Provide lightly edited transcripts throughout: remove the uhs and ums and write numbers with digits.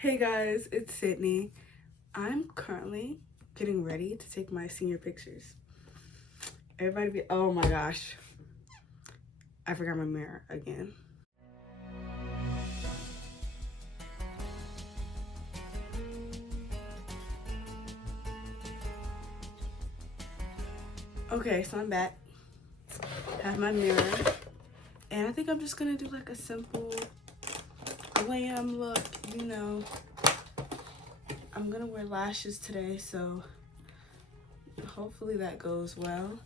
Hey guys, it's Sydney. I'm currently getting ready to take my senior pictures. Oh my gosh. I forgot my mirror again. Okay, so I'm back. Have my mirror. And I think I'm just gonna do like a simple glam look, you know. I'm gonna wear lashes today, so hopefully that goes well.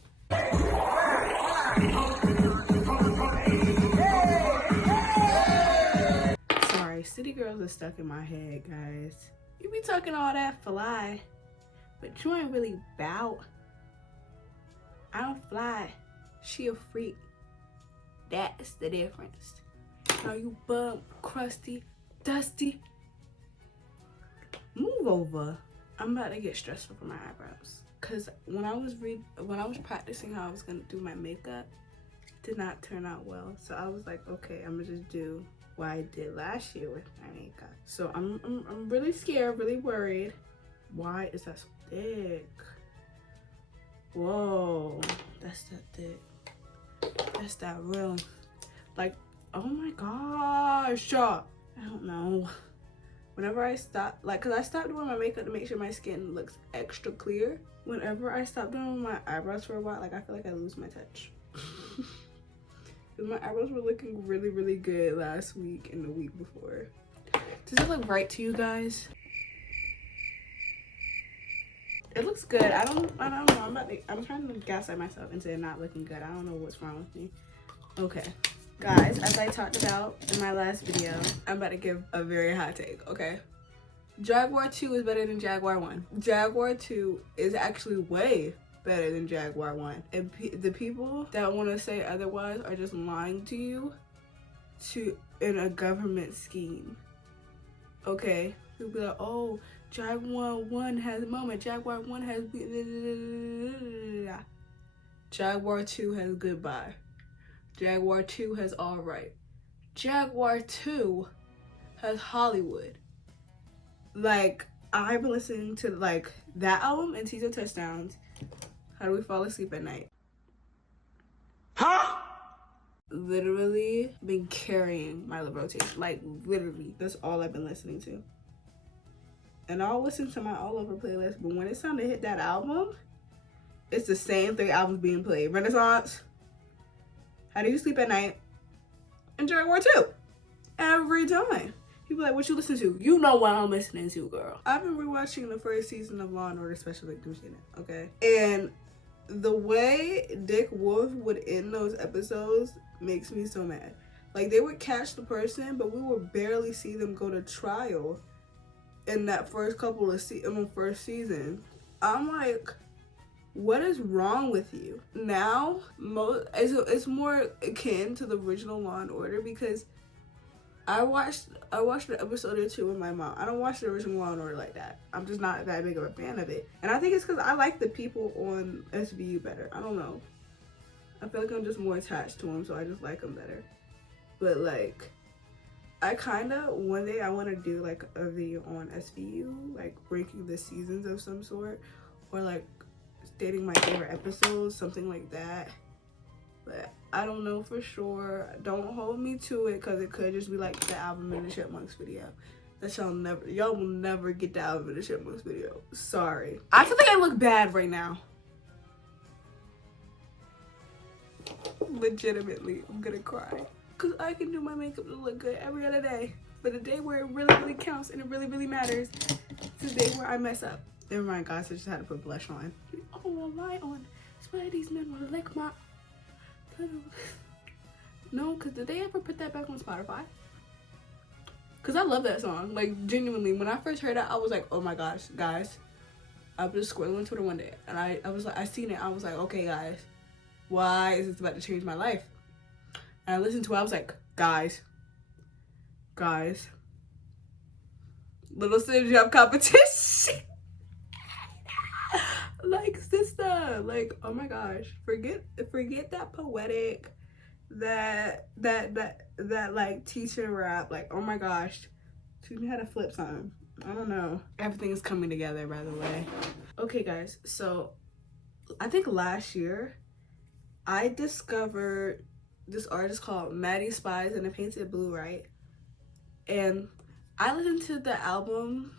Sorry, city girls are stuck in my head, guys. You be talking all that fly, but you ain't really bout. I don't fly. She a freak. That's the difference. Now you bum, crusty, dusty. Move over. I'm about to get stressed over my eyebrows. Cause when I was practicing how I was gonna do my makeup, it did not turn out well. So I was like, okay, I'm gonna just do what I did last year with my makeup. So I'm really scared, really worried. Why is that so thick? Whoa, that's that thick. That's that real, like, oh my gosh. I don't know. Whenever I stop, like, cause I stopped doing my makeup to make sure my skin looks extra clear. Whenever I stop doing my eyebrows for a while, like, I feel like I lose my touch. My eyebrows were looking really, really good last week and the week before. Does it look right to you guys? It looks good. I don't know. I'm trying to gaslight myself into it not looking good. I don't know what's wrong with me. Okay. Guys, as I talked about in my last video, I'm about to give a very hot take, okay? Jaguar 2 is better than Jaguar 1. Jaguar 2 is actually way better than Jaguar 1. And the people that want to say otherwise are just lying to you in a government scheme, okay? You'll be like, oh, Jaguar 1 has a moment. Jaguar 1 has... Jaguar 2 has goodbye. Jaguar 2 has alright. Jaguar 2 has Hollywood. Like, I've been listening to, like, that album and Teaser Touchdowns. How Do We Fall Asleep at Night? Huh? Literally been carrying my lip rotation. Like, literally. That's all I've been listening to. And I'll listen to my all over playlist, but when it's time to hit that album, it's the same 3 albums being played. Renaissance, How Do You Sleep at Night, and Jaguar 2. Every time. People like, what you listen to? You know what I'm listening to, girl. I've been rewatching the first season of Law & Order Special Victims Unit, okay? And the way Dick Wolf would end those episodes makes me so mad. Like, they would catch the person, but we would barely see them go to trial in that first couple of first season. I'm like, what is wrong with you? Now, it's more akin to the original Law & Order because I watched an episode or 2 with my mom. I don't watch the original Law & Order like that. I'm just not that big of a fan of it. And I think it's because I like the people on SVU better. I don't know. I feel like I'm just more attached to them, so I just like them better. But, like, I kind of, one day I want to do, like, a video on SVU, like, ranking the seasons of some sort. Or, like, stating my favorite episodes, something like that. But I don't know for sure. Don't hold me to it because it could just be like the Alvin and the Chipmunks video. That y'all will never get the Alvin and the Chipmunks video. Sorry. I feel like I look bad right now. Legitimately, I'm gonna cry. Because I can do my makeup to look good every other day. But the day where it really, really counts and it really, really matters is the day where I mess up. Never mind, guys. I just had to put blush on. Oh, why on? Swear these men want to lick my... No, because did they ever put that back on Spotify? Because I love that song. Like, genuinely, when I first heard it, I was like, oh my gosh, guys. I was just scrolling Twitter one day, and I was like, I seen it. I was like, okay, guys, why is this about to change my life? And I listened to it. I was like, guys, Little Sims, you have competition. Like, sister, like, oh my gosh, forget that poetic, that like teacher rap. Like, oh my gosh, Teach me how to flip something. I don't know. Everything is coming together, by the way. Okay, guys. So, I think last year, I discovered this artist called Maddie Spies and the Painted Blue, right? And I listened to the album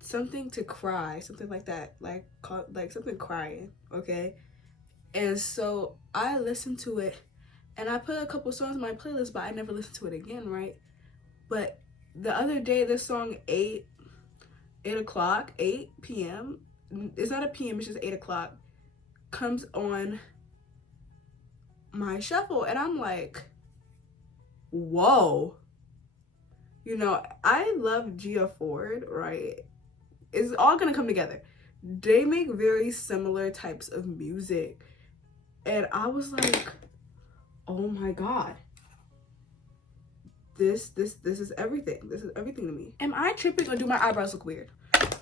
Something to Cry, something like that, like something crying, okay? And so I listened to it, and I put a couple songs in my playlist, but I never listened to it again, right? But the other day, this song 8 p.m. It's not a p.m. It's just 8 o'clock. Comes on my shuffle, and I'm like, whoa. You know, I love Gia Ford, right? It's all gonna come together. They make very similar types of music, and I was like, oh my god, this is everything. This is everything to me. Am I tripping or do my eyebrows look weird?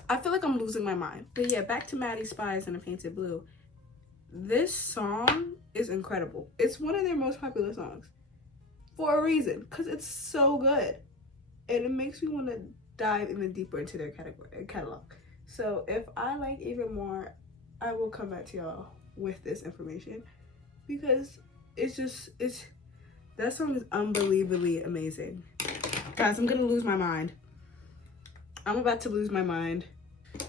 I feel like I'm losing my mind. But yeah, back to Maddie Spies and the Painted Blue. This song is incredible. It's one of their most popular songs for a reason, because it's so good. And it makes me want to dive even deeper into their catalog. So if I like even more, I will come back to y'all with this information, because that song is unbelievably amazing. Guys, I'm gonna lose my mind. I'm about to lose my mind.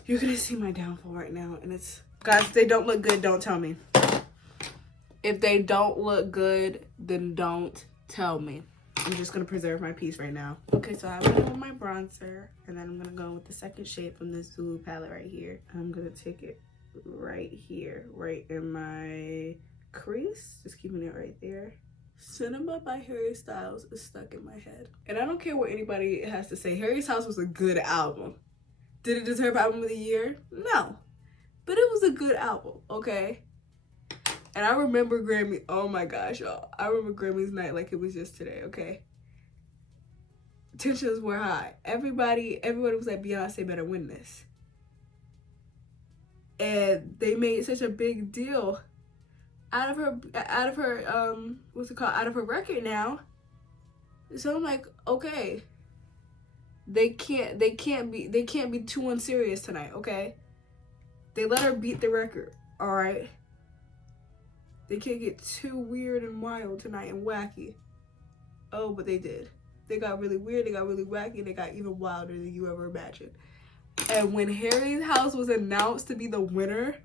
You're gonna see my downfall right now, and it's, guys, if they don't look good, don't tell me. If they don't look good, then don't tell me. I'm just gonna preserve my peace right now. Okay, so I'm gonna go with my bronzer, and then I'm gonna go with the second shade from this Zulu palette right here. I'm gonna take it right here, right in my crease, just keeping it right there. Cinema by Harry Styles is stuck in my head, and I don't care what anybody has to say. Harry Styles was a good album. Did it deserve album of the year? No, but it was a good album, okay? And I remember Grammy, oh my gosh, y'all. I remember Grammy's night like it was just today, okay? Tensions were high. Everybody was like, Beyonce better win this. And they made such a big deal out of her what's it called? Out of her record now. So I'm like, okay. They can't be too unserious tonight, okay? They let her beat the record, all right? They can't get too weird and wild tonight and wacky. Oh, but they did. They got really weird, they got really wacky, they got even wilder than you ever imagined. And when Harry's House was announced to be the winner,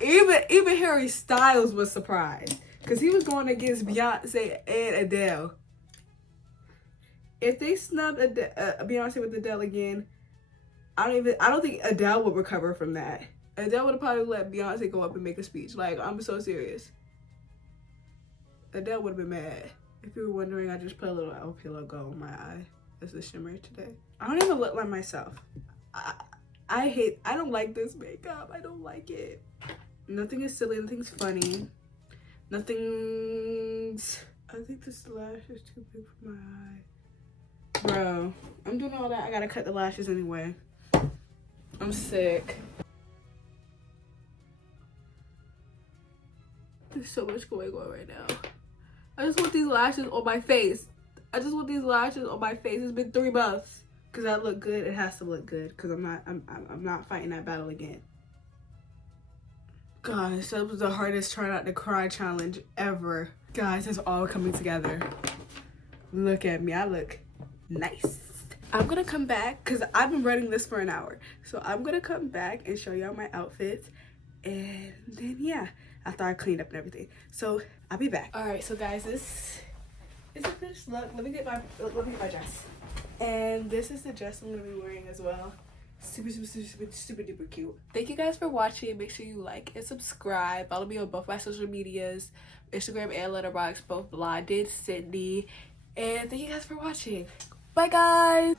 even Harry Styles was surprised, because he was going against Beyonce and Adele. If they snubbed Beyonce with Adele again, I don't think Adele would recover from that. Adele would have probably let Beyonce go up and make a speech. Like, I'm so serious. Adele would have been mad. If you were wondering, I just put a little elf logo on my eye as a shimmer today. I don't even look like myself. I don't like this makeup. I don't like it. Nothing is silly, nothing's funny. I think this lash is too big for my eye. Bro, I'm doing all that. I gotta cut the lashes anyway. I'm sick. There's so much going on right now. I just want these lashes on my face. It's been 3 months. Cause I look good. It has to look good. Cause I'm not fighting that battle again. Guys, that was the hardest try not to cry challenge ever. Guys, it's all coming together. Look at me. I look nice. I'm gonna come back because I've been running this for an hour. So I'm gonna come back and show y'all my outfits. And then yeah, after I cleaned up and everything. So I'll be back. All right, so guys, this is a finished look. Let me get my dress. And this is the dress I'm gonna be wearing as well. Super duper cute. Thank you guys for watching. Make sure you like and subscribe. Follow me on both my social medias, Instagram and letterboxd, both blondedsydney. And thank you guys for watching. Bye guys.